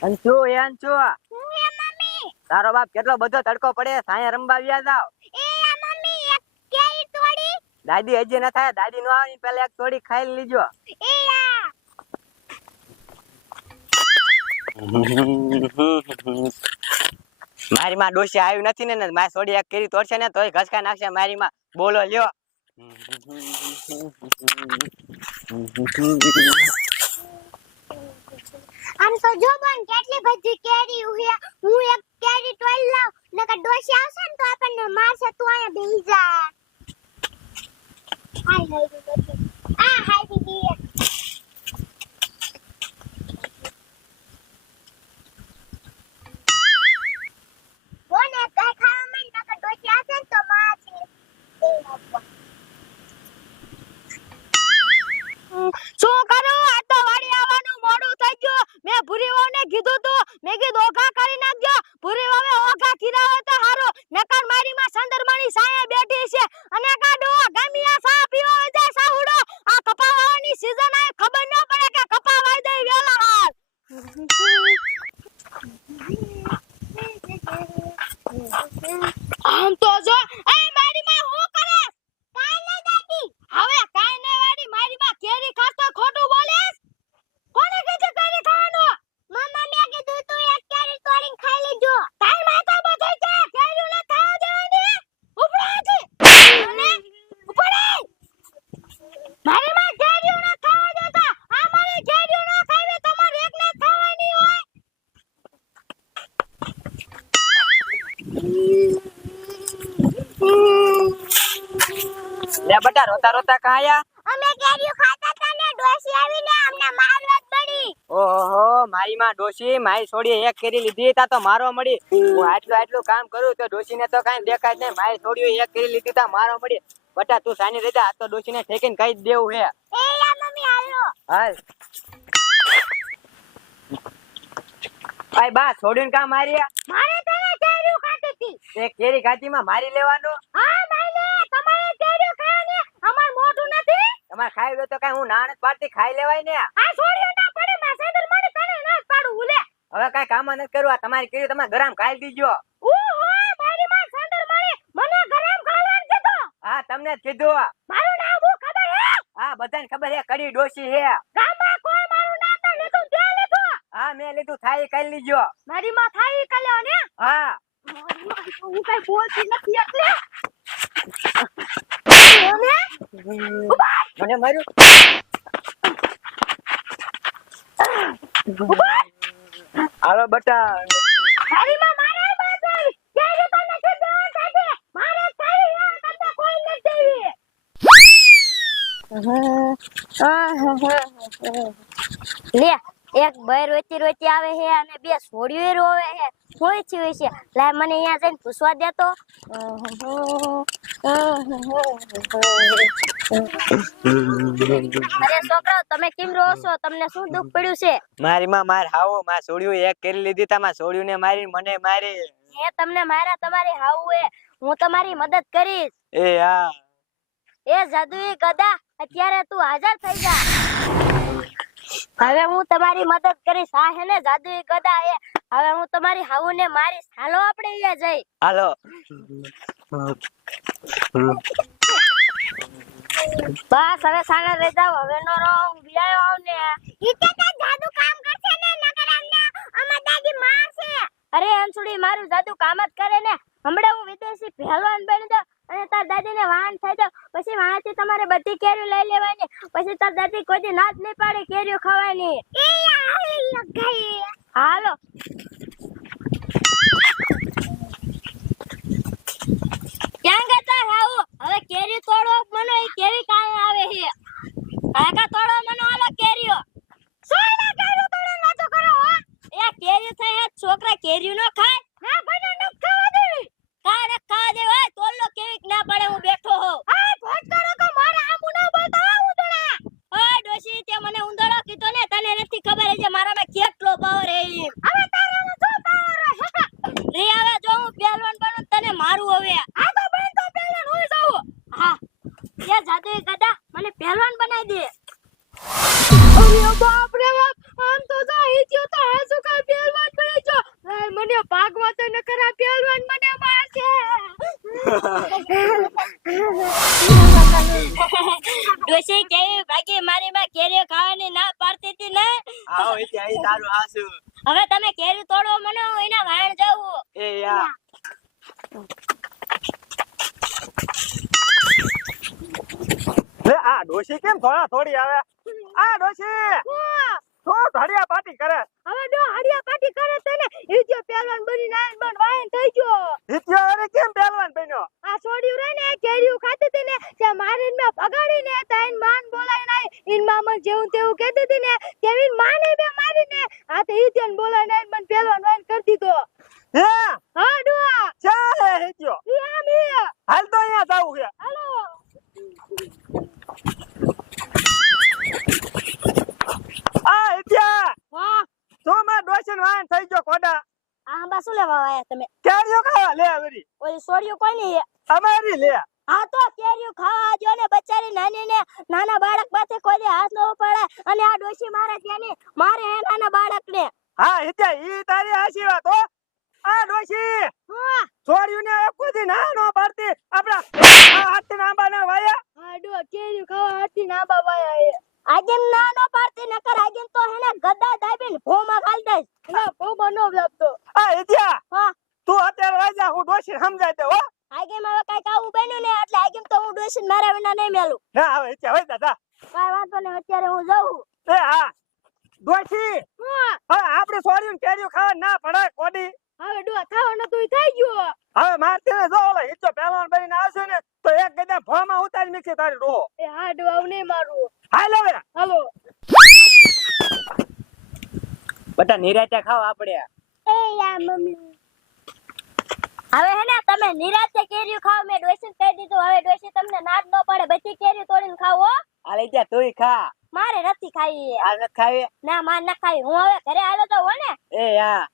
અંશુ એ અંશુ હું એ મમ્મી તારો બાપ કેટલો બધો તડકો પડે સાયા રંબા વ્યા જાવ એ મમ્મી એક કેરી તોડી દાદી હજી ન થાય દાદી નો આવે પહેલા એક તોડી ખાઈ લીજો એ મારી માં ડોશી આવ્યું નથી ને મારી સોડી એક કેરી તોડશે ને તોય ઘસકા નાખશે મારી માં બોલો લ્યો આમ તો જો બોન કેટલી બધી કેરી હે હું એક કેરી તોડી લાવ નકર ડોશી આવશે ને તો આપણને મારશે તું અહીંયા બેહી જા હાય દીદી હાય દીદી બોન એક કઈ ખાવા માં નકર ડોશી આવશે ને તો મારશે શું કરું આ તો વાડી આવવાનું મોડું થઈ ગયું મેં ભૂરી વહુને કીધું તું મેં કીધું ઓઘા કરી નાખજો ભૂરી વહુએ ઓઘા કીધા હોય તો હારું નકર મારી માં સંદરમણી સાયા બેઠી છે અને કાઢો ગામિયા સા પીવા જાય સાહુડો આ કપા વાવવાની સીઝન આય ખબર ન પડે કે કપા વાઈ દે વેલા હાલ આમ તો જો એ મારી માં હું કરે કાઈ ન દાદી હવે કાઈ ન વાડી મારી માં કેરી ખાતો ખોટું બોલેસ કોને કીધું કેરી ખાવાનું મમ્મા મેં કીધું તું એક કેરી તોડીને ખાઈ લેજો તાર માતા બધે છે કેરી ને ખાવા દેવાની ઉપડાથી અને ઉપડે મારી માં કેરી ને ખાવા દેતા આ મારી કેરી ન ખાવે તમારે એક ને ખાવાની હોય લે બટા રોતા રોતા ક્યાં આયા અમે કેરીઓ ખાતા હતા ને ડોશી આવીને અમને મારવા જ પડી ઓહો મારી માં ડોશી મારી છોડી એક કેરી લીધી તા તો મારવા મળી હું આટલું કામ કરું તો ડોશી ને તો કાઈ દેખાય જ નહીં મારી છોડીઓ એક કેરી લીધી તા મારવા મળી બટા તું સાની રહેજા આ તો ડોશી ને ઠેકીને કહી જ દેવું હે એ યા મમ્મી હાલો હાલ આય બા છોડીને કા મારી મારે તને કેરીઓ ખાતી હતી તે કેરી કાચી માં મારી લેવાનો હા માને તમારે કેરીઓ ખાવાની અમાર મોઢું નથી તમારે ખાઈ લો તો કઈ હું ના નથી પાડતી ખાઈ લેવાય ને આ છોડીઓ ના પડે માં સેદર મને તને ના પાડું ઉલે હવે કઈ કામ નથી કરવું આ તમારી કેરી તમે ગરમ ખાઈ દીજો ઓહો મારી માં સેદર મને ગરમ ખાવાનું કીધું હા તમને જ કીધું મારું નામ હું ખબર હે હા બધાને ખબર હે કડી ડોશી હે ગામમાં કોઈ મારું નામ તો લીધું તે લીધું હા મેં લીધું થાય કરી લીજો મારી માં થાય કલ્યો ને હા હું કઈ બોલતી નથી એટલે મને માર્યું હાલો બટા મારી માં મારે બાજુ કેરી તને કીધું સાથે મારે તારી યાર કરતા કોઈ નથી દેવી લે એક બૈર રોતી રોતી આવે છે અને બે છોડીઓ રોવે છે કોઈ થયું છે લે મને અહીંયા જઈને પૂછવા દે તો અરે છોકરાઓ તમે કેમ રહો છો તમને શું દુઃખ પડ્યું છે મારી માં માર હાવો માં છોડ્યું એક કરી લીધી તા માં છોડ્યું ને મારી મને મારી હે તમને મારા તમારી હાવું હે હું તમારી મદદ કરીશ એ હા એ જાદુઈ ગદા અત્યારે તું હાજર થઈ જા હવે હું તમારી મદદ કરીશ આ હે ને જાદુઈ ગદા હે હવે હું તમારી હાવું ને મારીશ હાલો આપણે અહીંયા જઈ હાલો બસ હવે સાને રહી જાવ હવે નો રહો હું બિયાયો આવ ને ઈતે તો જાદુ કામ કરશે ને નકર અમને અમાર દાદી મારશે અરે અંસુડી મારું જાદુ કામ જ કરે ને હમણાં હું વિદેશી પહેલવાન બની જાઉં અને તાર દાદીને વાહન થઈ જાવ પછી વાહનથી તમારે બધી કેરીઓ લઈ લેવાની પછી તાર દાદી કોઈ ના જ નહીં પાડે કેરીઓ ખાવાની એ યા ગઈ હાલો ક્યાં ગતા હાઉ હવે કેરી તોડો મને એ કેરી કાય આવે છે કાકા તોડો મને આલો કેરીઓ સોયના કેરીઓ તોડો નાચો કરો હો એ કેરી થાય છોકરા કેરીઓ ન ખાય ના ભાઈ ન ખાવા દેવી કાને ખા દે ઓય તોડલો કેવી ના પડે હું બેઠો હો આ ભટકારો તો મારા આમુ ના બોલતા ઉંદડા ઓય ડોશી તે મને ઉંદડો કીધો ને તને નથી ખબર છે મારામાં કેટલો પાવર હે હવે તારામાં શું પાવર હે રે હવે જો હું પહેલવાન બનું તને મારું હવે આ તો બેન તો પહેલવાન હોય જાવ હા એ જાદુઈ ગધા મને પહેલવાન બનાવી દે. અરે બાપ રે બાપ, આમ તો જો હિચ્યો તો હાસુ કા પહેલવાન બની જો. મને ભાગવા તો ન કરા, પહેલવાન મને મારશે. ડોશી કેવી ભાગી મારી માં કેરીઓ ખાવાની ના પાડતી હતી ને. આવો એટલે અહીં તારું હાસુ. હવે તમે કેરી તોડો મને હું એના વાણ જાઉં. એ યા લે આ ડોશી કેમ થોડી આવે? આ ડોશી તો ધડિયા પાટી કરે. હવે જો હડિયા પાટી કરે તને હિચ્યો પહેલવાન બની નાઈન બન વાયન થઈ ગયો. હિત્યો અરે કેમ પહેલવાન બન્યો? આ છોડ્યું રે ને કેરીયું ખાતી હતી ને તે મારીને મેં ભગાડી ને તાઈન માન બોલાય નાઈ ઇન મામન જેવું તેવું કહેતી હતી ને તેવી માને બે મારીને આ તે હિત્યન બોલાય નાઈ મન પહેલવાન વાયન કરી દીધો. હે હા ડુઆ ચાલે હિત્યો. ઈ આમ ઈ હાલ તો અહીંયા જાવું છે. હાલો. આ હિત્યા હા તો માં ડોશીન વાન થઈ ગયો કોડા. આ બા શું લેવા આયા તમે? કેરીઓ ખાવા લે આવરી. ઓલી સોડિયું કોઈ નહીં. અમારી લે. હા તો કેરીઓ ખાવા જો ને બચારી નાની ને નાના બાળક માથે કોઈ દી હાથ ન પડે અને આ ડોશી મારે ત્યાંની મારે એ નાના બાળક ને. હા હિત્યા ઈ તારી હાચી વાત હો. આ ડોશી છોડ્યું ને કોઈ ના નો પાડતી આપડા હાથ નાંબા ના વાયા. હા ડુઆ કેરીયું ખાવા હાથી ના બાબાયા એ. આગેમ ના નો પાડતી નકર આગેમ તો હેને ગદ્દા દાબીને ભોમાં ખાલ દઈશ. ના પોબો નો વ્યાપતો. આ હિત્યા હા તું અત્યારે વાજા હું ડોશી સમજાય દે હો. આગેમ હવે કઈ કાવું બન્યું ને એટલે આગેમ તો હું ડોશીને મારા વિના નહીં મેલું. ના હવે હિત્યા હોય દાદા. કાઈ વાંધો નહીં અત્યારે હું જાઉં. એ હા ડોશી હવે આપણે છોડ્યું કેરીઓ ખાવા ના પડાય કોડી. હવે ડુઆ ખાવાનું તો થઈ ગયો. હવે મારતે ને જો ઓલો હિચ્ચો પહેલવાન બનીને આવશે ને તો એક ગદા ફોમાં ઉતારી નીકળે તારી રોહ. એ હા ડુઆ નહીં મારું. હાલ હવે હાલો. બટા નિરાતે ખાવ આપણે. એ યા મમ્મી હવે હેને તમે નિરાતે કેરીઓ ખાવ મેં ડોશીને કહી દીધું. હવે ડોશી તમને નાદ ન પડે બધી કેરીઓ તોડીને ખાવ હો. આ લઈ જા તુંય ખા. મારે નથી ખાવી. આ નથી ખાવી? ના માર ના ખાવી. હું હવે ઘરે આવ્યો તો હો ને. એ યા